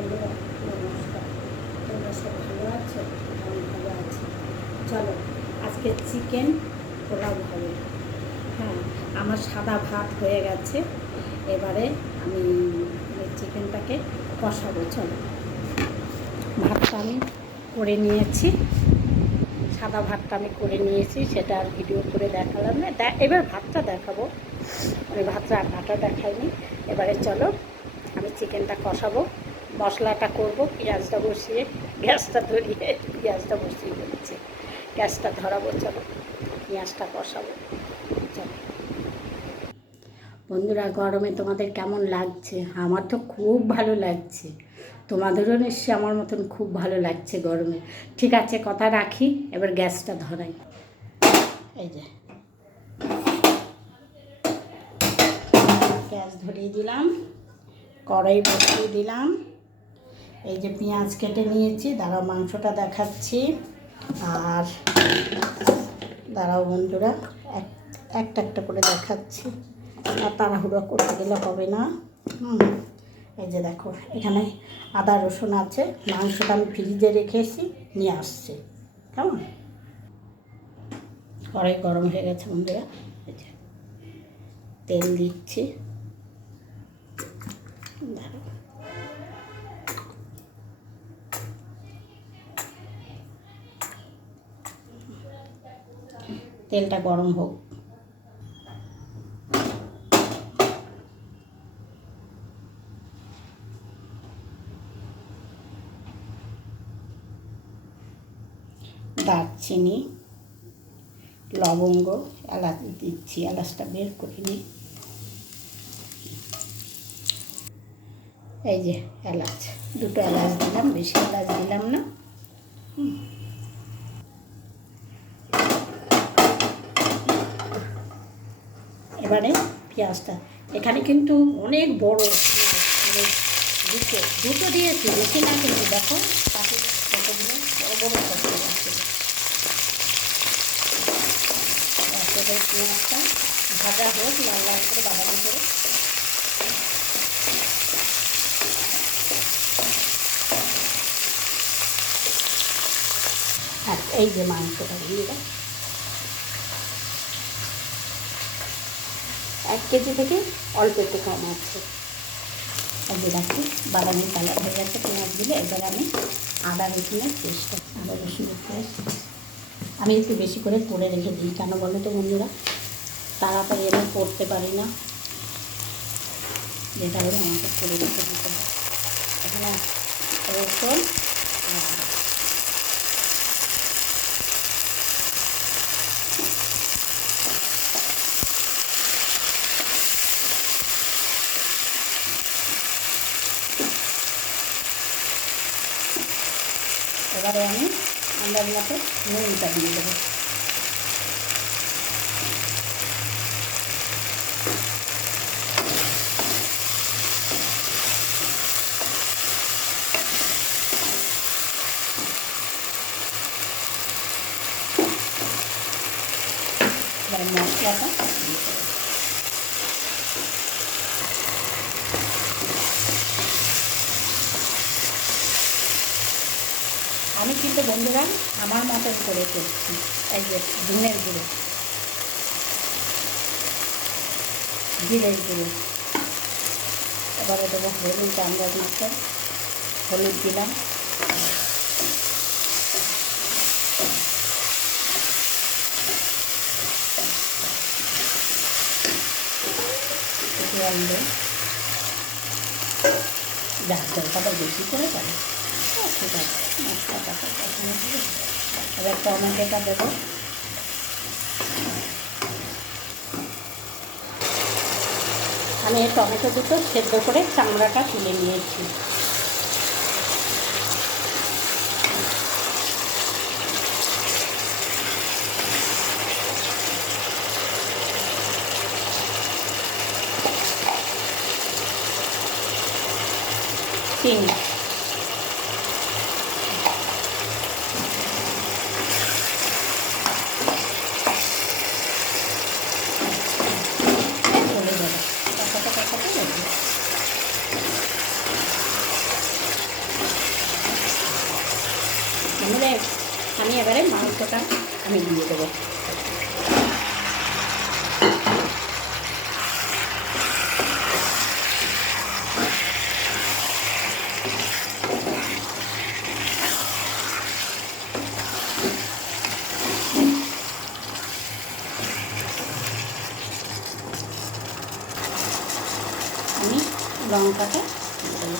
বন্ধুরা, নমস্কার। তোমরা সব ভালো আছো? আমি ভালো আছি। চলো, আজকে চিকেন পোলাও হবে। হ্যাঁ, আমার সাদা ভাত হয়ে গেছে। এবারে আমি চিকেনটাকে কষাবো। চলো, ভাতটা আমি করে নিয়েছি, সাদা ভাতটা আমি করে নিয়েছি, সেটা আর ভিডিও করে দেখালাম না। এবার ভাতটা দেখাবো, আমি ভাতটা দেখাইনি। এবারে চলো, আমি চিকেনটা কষাবো, মশলাটা করব, পেঁয়াজটা বসিয়ে গ্যাসটা ধরিয়ে পেঁয়াজটা বসিয়ে দিচ্ছি, গ্যাসটা ধরাবো। চলো, পেঁয়াজটা কষাবো। চলো বন্ধুরা, গরমে তোমাদের কেমন লাগছে? আমার তো খুব ভালো লাগছে, তোমাদেরও নিশ্চয়ই আমার মতন খুব ভালো লাগছে গরমে। ঠিক আছে, কথা রাখি, এবার গ্যাসটা ধরাই। এই যে গ্যাস ধরিয়ে দিলাম, কড়াই বসিয়ে দিলাম। এই যে পেঁয়াজ কেটে নিয়েছি, দাঁড়াও মাংসটা দেখাচ্ছি। আর দাঁড়াও বন্ধুরা, একটা একটা করে দেখাচ্ছি, আর তাড়াহুড়ো করতে গেলে হবে না। এই যে দেখো, এখানে আদা রসুন আছে, মাংসটা আমি ফ্রিজে রেখেছি, নিয়ে আসছি। কেমন? কড়াই গরম হয়ে গেছে বন্ধুরা, এই যে তেল দিচ্ছি। দাঁড়াও, তেলটা গরম হোক। দারচিনি, লবঙ্গ, এলাচ দিচ্ছি, এলাচটা বের করে নিই। এই যে এলাচ, দুটো এলাচ দিলাম, বেশি এলাচ দিলাম না। এবারে পেঁয়াজটা, এখানে কিন্তু অনেক বড়, মানে দুটো দুটো দিয়েছি, বেশি না কিন্তু। দেখো পাখি কতগুলো বড় বড় কত আছে। পেঁয়াজটা ভাজা হোক, লাল লাল করে, বাদামি করে। আর এই যে মাংসটা দিয়ে দাও, 1 কেজি থেকে অল্প একটু কম আছে। এই যে দেখো, বাদামি কালার হয়ে গেছে পেঁয়াজ দিলে। এবার আমি আদা রসুনের পেস্টটা, আদা রসুনের পেস্ট আমি একটু বেশি করে করে রেখে দিই। কেন বলো তো বন্ধুরা, তাড়াতাড়ি আমি করতে পারি না, যেটা হলে আমাকে করে রেখে দিতে হয়। এখানে রসুন, এবারে আমি আন্দাজ মতো নুনটা দিয়ে দেবো। এবার মশলাটা দিয়ে দেবো। আমি কিন্তু বন্ধুরা আমার মতন করে করছি। এই যে ধনের গুঁড়ো, জিরের গুঁড়ো, এবারে দেবো হলুদ, আন্দাজ মতো হলুদ দিলাম। জল দেয়, জলটা বেশি করে দেবে। ঠিক আছে, মশলাটা এখানে দিয়ে এবার টমেটোটা দেবো। আমি এই টমেটো দুটো সেদ্ধ করে চামড়াটা তুলে নিয়েছি। চিনি, চলে যাবে, কষাতে কষাতে যাবে। এবারে মাংসটা আমি দিয়ে দেবো। আমি লঙ্কাটা দেবো।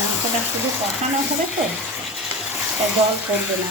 মাংসটা শুধু কষানো হবে তো, তাই জল করবে না।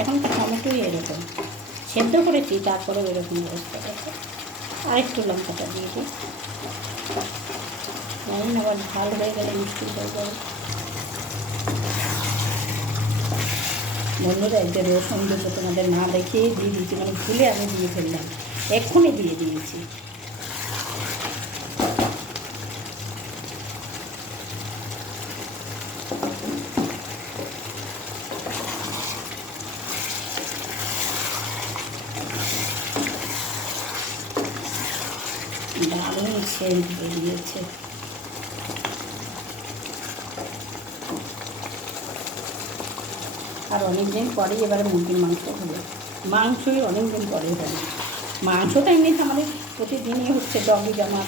এখন তো টমেটোই এরকম সেদ্ধ করেছি, তারপরে এরকম অবস্থা আছে। আরেকটু লঙ্কাটা দিয়ে দিই, জানি আবার ঝাল হয়ে গেলে মুশকিল হয়ে যাবে। বন্ধুরা একটা রসুন দুটো তোমাদের না দেখিয়ে দিয়ে দিয়েছি, মানে ভুলে আমি দিয়ে ফেললাম, এক্ষুনি দিয়ে দিয়েছি। দারুণ সেন্ট বেরিয়েছে। আর অনেকদিন পরেই এবারে মুরগির মাংস হবে, মাংসই অনেকদিন পরে হবে। মাংসটা এমনিতে আমাদের প্রতিদিনই হচ্ছে ডগি জামা।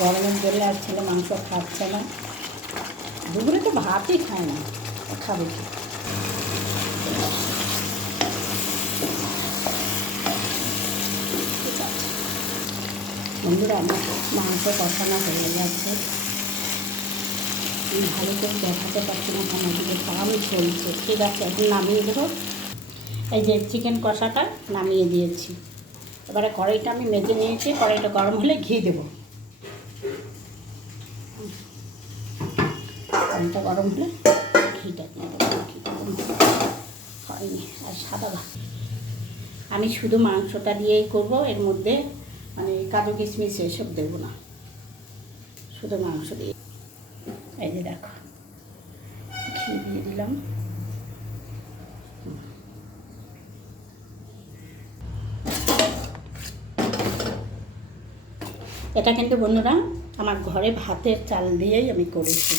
গরমের জন্য আর ছেলে মাংস খাচ্ছে না, দুপুরে তো ভাতই খায় না, খাবে কি। ঠিক আছে বন্ধুরা, আমার মাংস কষানো হয়ে গেছে। ভালো করে দেখাতে পারছি না, আমার দিকে কাম চলছে। ঠিক আছে, এখন নামিয়ে দেবো। এই যে চিকেন কষাটা নামিয়ে দিয়েছি। এবারে কড়াইটা আমি মেজে নিয়েছি, কড়াইটা গরম হলে ঘি দেবো। কড়াইটা গরম হলে ঘিটা দিয়ে দেবো। ঘিটা হয়নি আর সাদা ভাত আমি শুধু মাংসটা দিয়েই করবো, এর মধ্যে মানে কাজু কিশমিশ এসব দেবো না, শুধু মাংস দিয়ে। এই যে দেখো ঘি দিয়ে দিলাম। এটা কিন্তু বন্ধুরা আমার ঘরে ভাতের চাল দিয়েই আমি করেছি।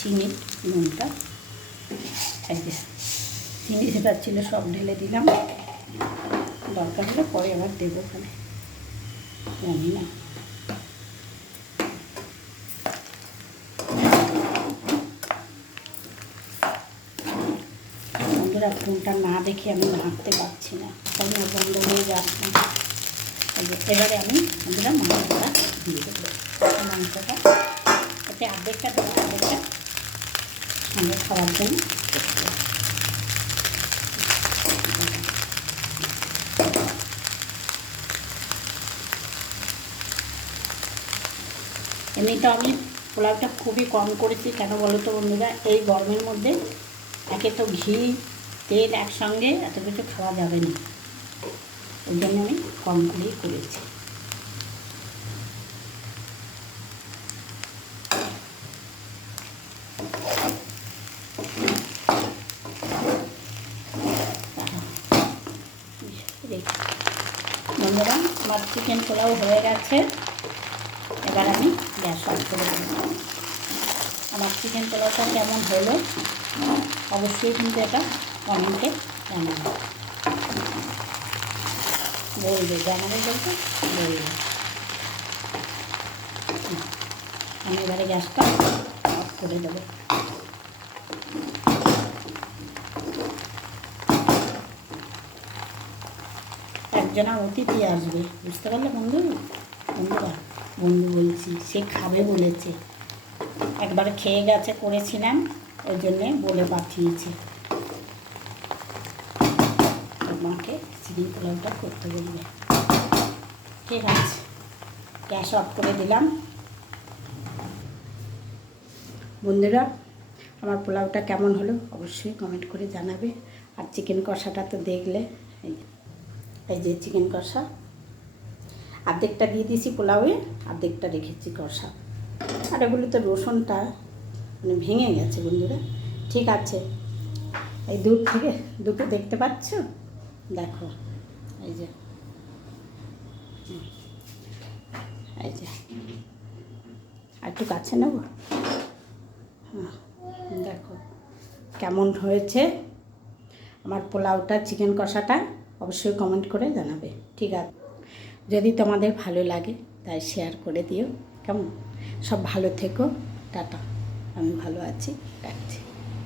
চিনি নুনটা, এই যে চিনি যেটা ছিল সব ঢেলে দিলাম, দরকার হলে পরে আবার দেবো, ওখানে জানি না। বন্ধুরা ফোনটা না দেখে আমি নাড়তে পারছি না, তাই না বন্ধ হয়ে যাচ্ছে। এবারে আমি বন্ধুরা মাংসটা দিয়ে দেবো। মাংসটা এতে আর্ধেকটা দেবো, আর্ধেকটা সঙ্গে খাওয়ার জন্য। এমনিটা আমি পোলাওটা খুবই কম করেছি, কেন বলো তো বন্ধুরা, এই গরমের মধ্যে একে তো ঘি তেল একসঙ্গে এত কিছু খাওয়া যাবে না, ওই জন্য আমি কম করেই করেছি। বন্ধুরা আমার চিকেন পোলাও হয়ে গেছে, এবার আমি গ্যাস অফ করে দেবো। আমার চিকেন পোলাওটা কেমন হলো অবশ্যই কিন্তু এটা কমেন্টে জানাবো, বলবে, জানাবে বলতে বলবে। আমি এবারে গ্যাসটা অফ করে দেবো। একজনা অতিথি আসবে, বুঝতে পারলে বন্ধু। বন্ধুরা, বন্ধু বলছি, সে খাবে বলেছে, একবার খেয়ে গেছে, করেছিলাম, ওই জন্যে বলে পাঠিয়েছে আমাকে চিকেন পোলাওটা করতে বলবে। ঠিক আছে, গ্যাস অফ করে দিলাম। বন্ধুরা, আমার পোলাওটা কেমন হলো অবশ্যই কমেন্ট করে জানাবে। আর চিকেন কষাটা তো দেখলে, এই যে চিকেন কষা অর্ধেকটা দিয়ে দিয়েছি পোলাওয়ে, অর্ধেকটা রেখেছি কষা। আর এগুলো তো রসুনটা মানে ভেঙে গেছে বন্ধুরা। ঠিক আছে, এই দূর থেকে দুটো দেখতে পাচ্ছ, দেখো, এই যে এই যে আর একটু কাছে নেব। হ্যাঁ, দেখো কেমন হয়েছে আমার পোলাওটা, চিকেন কষাটা অবশ্যই কমেন্ট করে জানাবে। ঠিক আছে, যদি তোমাদের ভালো লাগে তাই শেয়ার করে দিও। কেমন, সব ভালো থেকো, টাটা। আমি ভালো আছি, রাখছি।